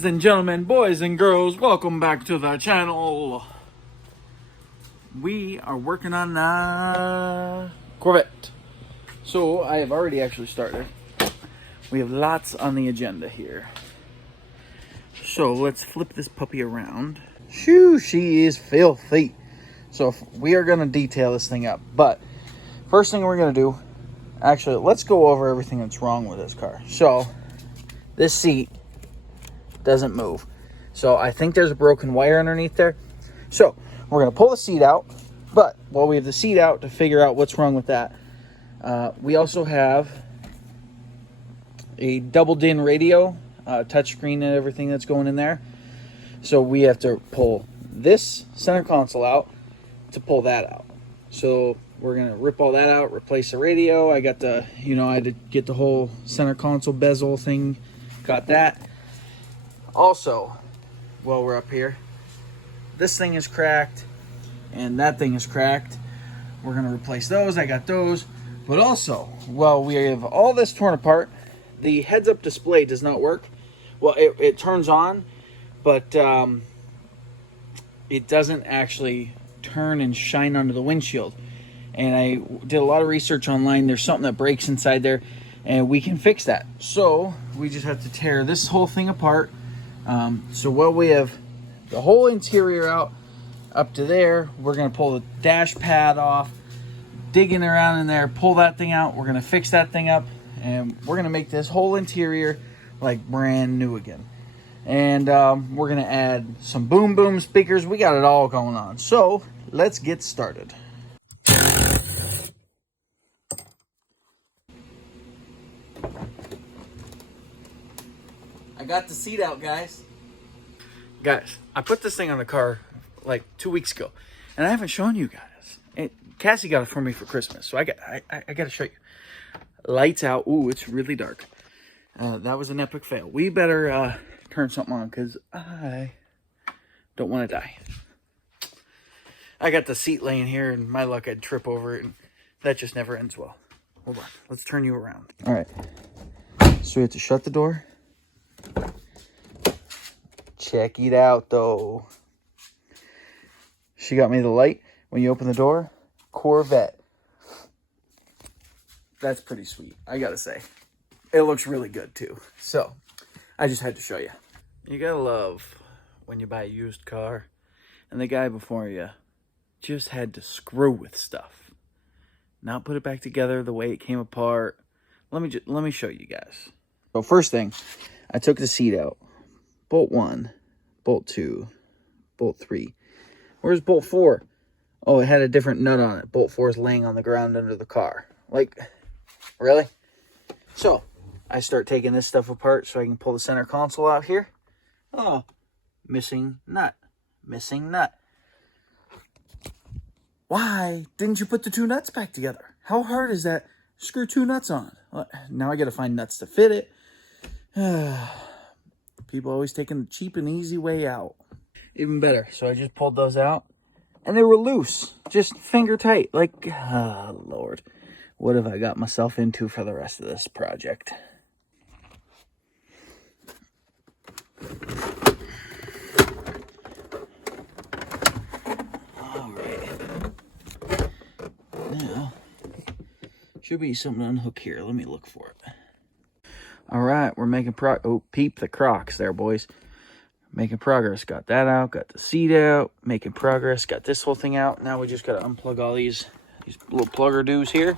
Ladies and gentlemen, boys and girls, welcome back to the channel. We are working on a Corvette. So I have already actually started. We have lots on the agenda here. So let's flip this puppy around. Shoo, she is filthy. So we are going to detail this thing up. But first thing we're going to do, actually, let's go over everything that's wrong with this car. So this seat doesn't move. So I think there's a broken wire underneath there. So we're going to pull the seat out. But while we have the seat out to figure out what's wrong with that, we also have a double-din radio, touchscreen and everything that's going in there. So we have to pull this center console out to pull that out. So we're going to rip all that out, replace the radio. I got the, I had to get the whole center console bezel thing. Got that. Also, while we're up here, this thing is cracked and that thing is cracked. We're going to replace those. I got those. But also, while we have all this torn apart, the heads-up display does not work. Well, it turns on, but it doesn't actually turn and shine under the windshield. And I did a lot of research online. There's something that breaks inside there, and we can fix that. So we just have to tear this whole thing apart. So while we have the whole interior out up to there, we're going to pull the dash pad off, digging around in there, pull that thing out. We're going to fix that thing up, and we're going to make this whole interior like brand new again. And we're going to add some boom speakers. We got it all going on. So let's get started. I got the seat out, guys. Guys, I put this thing on the car like 2 weeks ago, and I haven't shown you guys. Cassie got it for me for Christmas, so I got to show you. Lights out. Ooh, it's really dark. That was an epic fail. We better turn something on because I don't want to die. I got the seat laying here, and my luck, I'd trip over it, and that just never ends well. Hold on. Let's turn you around. All right. So we have to shut the door. Check it out, though. She got me the light when you open the door. Corvette. That's pretty sweet, I gotta say. It looks really good, too. So, I just had to show you. You gotta love when you buy a used car, and the guy before you just had to screw with stuff. Not put it back together the way it came apart. Let me show you guys. So first thing, I took the seat out. Bolt 1, bolt 2, bolt 3. Where's bolt 4? Oh, it had a different nut on it. Bolt 4 is laying on the ground under the car. Like, really? So, I start taking this stuff apart so I can pull the center console out here. Oh, missing nut. Missing nut. Why didn't you put the two nuts back together? How hard is that? Screw two nuts on. Now I got to find nuts to fit it. People always taking the cheap and easy way out. Even better. So I just pulled those out. And they were loose. Just finger tight. Like, oh, Lord. What have I got myself into for the rest of this project? Alright. Now, should be something to unhook here. Let me look for it. Alright, we're making oh, peep the Crocs there, boys. Making progress. Got that out. Got the seat out. Making progress. Got this whole thing out. Now we just got to unplug all these little plugger doos here.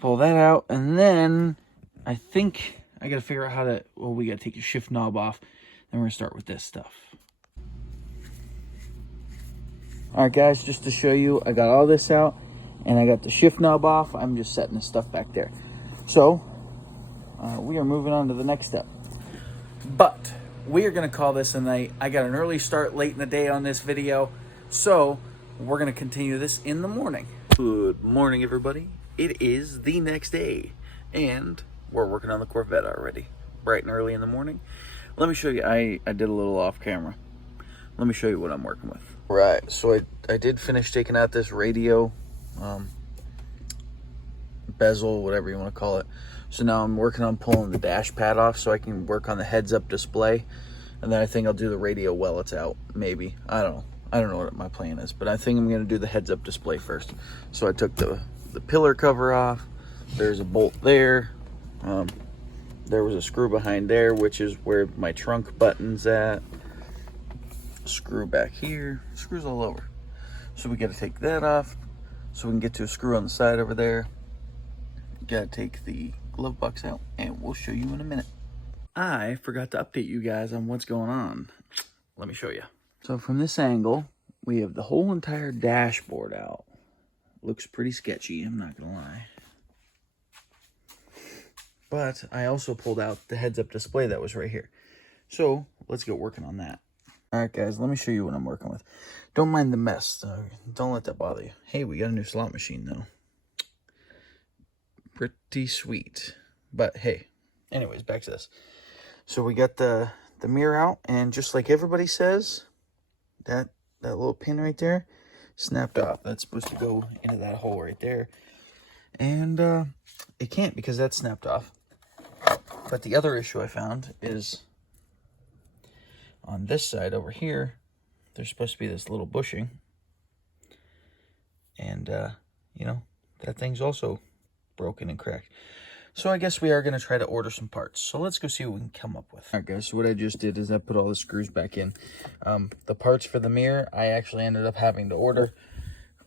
Pull that out. And then I think I got to figure out how to... Well, we got to take the shift knob off. Then we're going to start with this stuff. Alright, guys. Just to show you, I got all this out. And I got the shift knob off. I'm just setting this stuff back there. So, we are moving on to the next step. But... we are going to call this a night. I got an early start late in the day on this video, so we're going to continue this in the morning. Good morning, everybody. It is the next day, and we're working on the Corvette already, bright and early in the morning. Let me show you. I did a little off camera. Let me show you what I'm working with. Right, so I did finish taking out this radio, bezel, whatever you want to call it. So now I'm working on pulling the dash pad off so I can work on the heads-up display. And then I think I'll do the radio while it's out, maybe. I don't know. I don't know what my plan is, but I think I'm gonna do the heads-up display first. So I took the pillar cover off. There's a bolt there. There was a screw behind there, which is where my trunk button's at. Screw back here. Screws all over. So we gotta take that off so we can get to a screw on the side over there. Gotta take the glove box out, and we'll show you in a minute. I forgot to update you guys on what's going on. Let me show you. So from this angle, we have the whole entire dashboard out. Looks pretty sketchy, I'm not gonna lie. But I also pulled out the heads-up display that was right here. So let's get working on that. All right, guys, let me show you what I'm working with. Don't mind the mess. Don't let that bother you. Hey, we got a new slot machine, though. Pretty sweet. But hey, anyways, back to this. So we got the mirror out, and just like everybody says, that little pin right there snapped off. That's supposed to go into that hole right there. And it can't because that's snapped off. But the other issue I found is on this side over here, there's supposed to be this little bushing. And, you know, that thing's also broken and cracked. So I guess we are going to try to order some parts. So let's go see what we can come up with. All right, guys, so what I just did is I put all the screws back in. The parts for the mirror, I actually ended up having to order.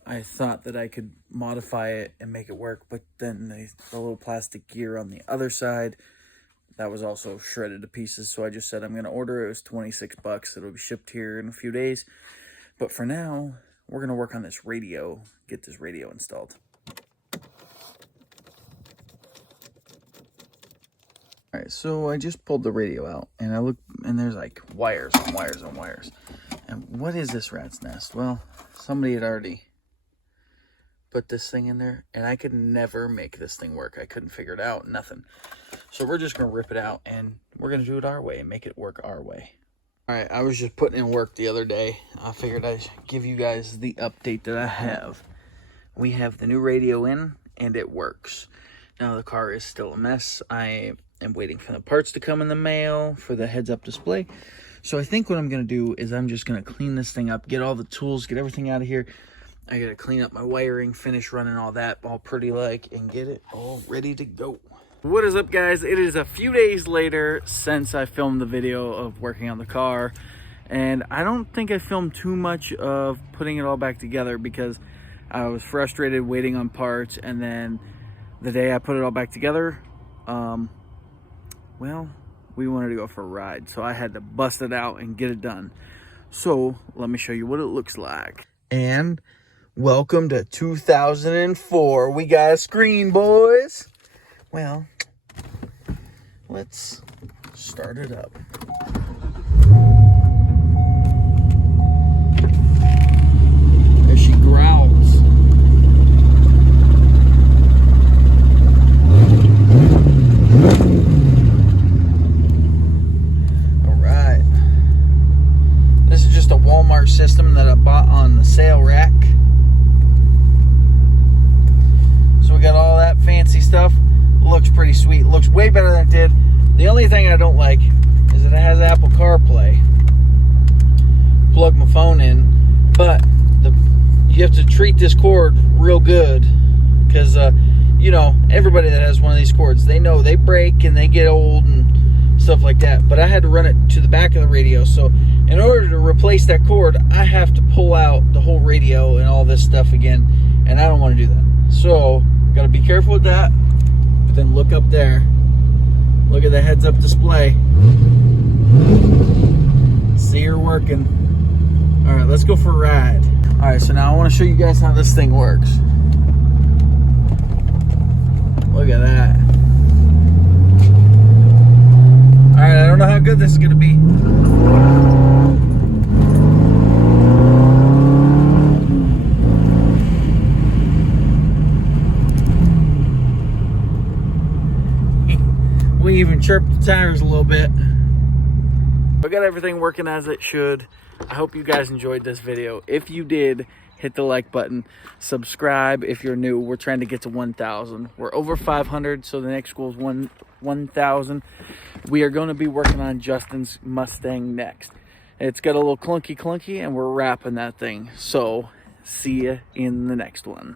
I thought that I could modify it and make it work, but then the little plastic gear on the other side, that was also shredded to pieces. So I just said I'm going to order it. It was 26 bucks. It'll be shipped here in a few days. But for now, we're going to work on this radio, get this radio installed. All right, so I just pulled the radio out, and I look, and there's like wires and wires and wires. And what is this rat's nest? Well, somebody had already put this thing in there, and I could never make this thing work. I couldn't figure it out, nothing. So we're just going to rip it out, and we're going to do it our way and make it work our way. All right, I was just putting in work the other day. I figured I'd give you guys the update that I have. We have the new radio in, and it works. Now, the car is still a mess. I am waiting for the parts to come in the mail for the heads-up display. So I think what I'm going to do is I'm just going to clean this thing up, get all the tools, get everything out of here. I got to clean up my wiring, finish running all that all pretty like, and get it all ready to go. What is up, guys? It is a few days later since I filmed the video of working on the car. And I don't think I filmed too much of putting it all back together because I was frustrated waiting on parts. And then the day I put it all back together, well, we wanted to go for a ride. So I had to bust it out and get it done. So let me show you what it looks like. And welcome to 2004. We got a screen, boys. Well, let's start it up. There she growls. All right. This is just a Walmart system that I bought on the sale rack. So we got all that fancy stuff. Looks pretty sweet. Looks way better than it did. The only thing I don't like is that it has Apple CarPlay. Plug my phone in, but you have to treat this cord real good because you know, everybody that has one of these cords, they know they break and they get old and stuff like that. But I had to run it to the back of the radio, so in order to replace that cord, I have to pull out the whole radio and all this stuff again, and I don't want to do that. So gotta be careful with that. But then look up there. Look at the heads-up display. See her working. All right, let's go for a ride. All right, so now I want to show you guys how this thing works. Look at that. All right, I don't know how good this is going to be. We even chirped the tires a little bit. I got everything working as it should. I hope you guys enjoyed this video. If you did, hit the like button, subscribe if you're new. We're trying to get to 1,000. We're over 500, so the next goal is 1,000. We are going to be working on Justin's Mustang next. It's got a little clunky, and we're wrapping that thing. So see ya in the next one.